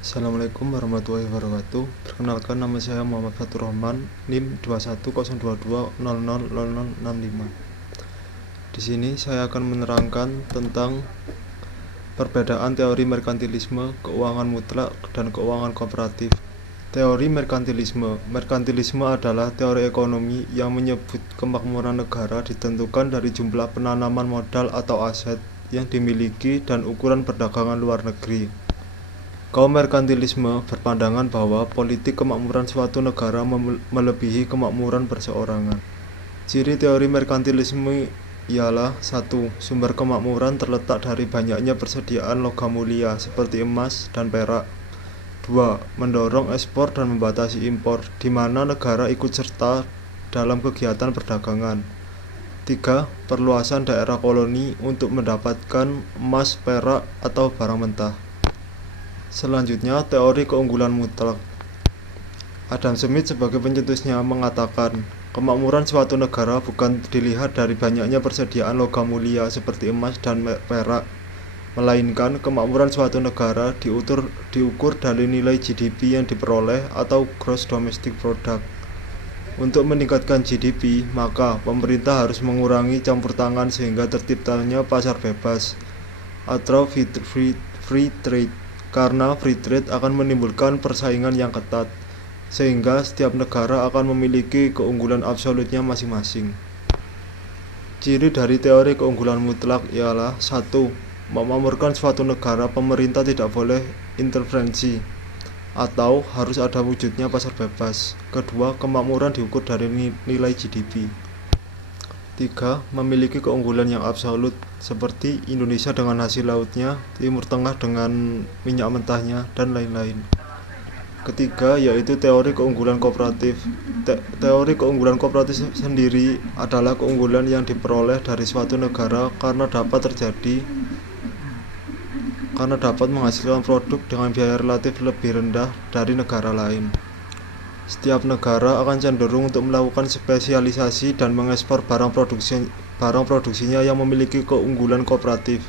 Assalamualaikum warahmatullahi wabarakatuh. Perkenalkan, nama saya Muhammad Fatur Rahman, NIM 210220000065. Di sini saya akan menerangkan tentang perbedaan teori merkantilisme, keuangan mutlak, dan keuangan kooperatif. Teori merkantilisme. Merkantilisme adalah teori ekonomi yang menyebut kemakmuran negara ditentukan dari jumlah penanaman modal atau aset yang dimiliki dan ukuran perdagangan luar negeri. Kaum merkantilisme berpandangan bahwa politik kemakmuran suatu negara melebihi kemakmuran perseorangan. Ciri teori merkantilisme ialah 1. Sumber kemakmuran terletak dari banyaknya persediaan logam mulia seperti emas dan perak. 2. Mendorong ekspor dan membatasi impor, di mana negara ikut serta dalam kegiatan perdagangan. 3. Perluasan daerah koloni untuk mendapatkan emas, perak, atau barang mentah. Selanjutnya, teori keunggulan mutlak. Adam Smith sebagai pencetusnya mengatakan, kemakmuran suatu negara bukan dilihat dari banyaknya persediaan logam mulia seperti emas dan perak, melainkan kemakmuran suatu negara diukur dari nilai GDP yang diperoleh atau Gross Domestic Product. Untuk meningkatkan GDP, maka pemerintah harus mengurangi campur tangan sehingga terciptanya pasar bebas atau free trade. Karena free trade akan menimbulkan persaingan yang ketat, sehingga setiap negara akan memiliki keunggulan absolutnya masing-masing. Ciri dari teori keunggulan mutlak ialah 1. Memakmurkan suatu negara, pemerintah tidak boleh intervensi atau harus ada wujudnya pasar bebas. Kedua, kemakmuran diukur dari nilai GDP. 3. Memiliki keunggulan yang absolut seperti Indonesia dengan hasil lautnya, Timur Tengah dengan minyak mentahnya, dan lain-lain. Ketiga, yaitu teori keunggulan kooperatif. Teori keunggulan kooperatif sendiri adalah keunggulan yang diperoleh dari suatu negara karena dapat menghasilkan produk dengan biaya relatif lebih rendah dari negara lain. Setiap negara akan cenderung untuk melakukan spesialisasi dan mengekspor barang produksinya yang memiliki keunggulan kooperatif,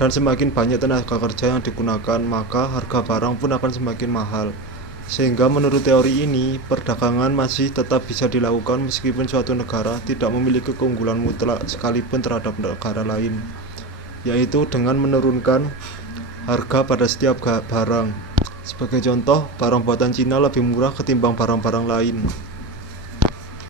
dan semakin banyak tenaga kerja yang digunakan, maka harga barang pun akan semakin mahal. Sehingga menurut teori ini, perdagangan masih tetap bisa dilakukan meskipun suatu negara tidak memiliki keunggulan mutlak sekalipun terhadap negara lain, yaitu dengan menurunkan harga pada setiap barang. Sebagai contoh, barang buatan Cina lebih murah ketimbang barang-barang lain.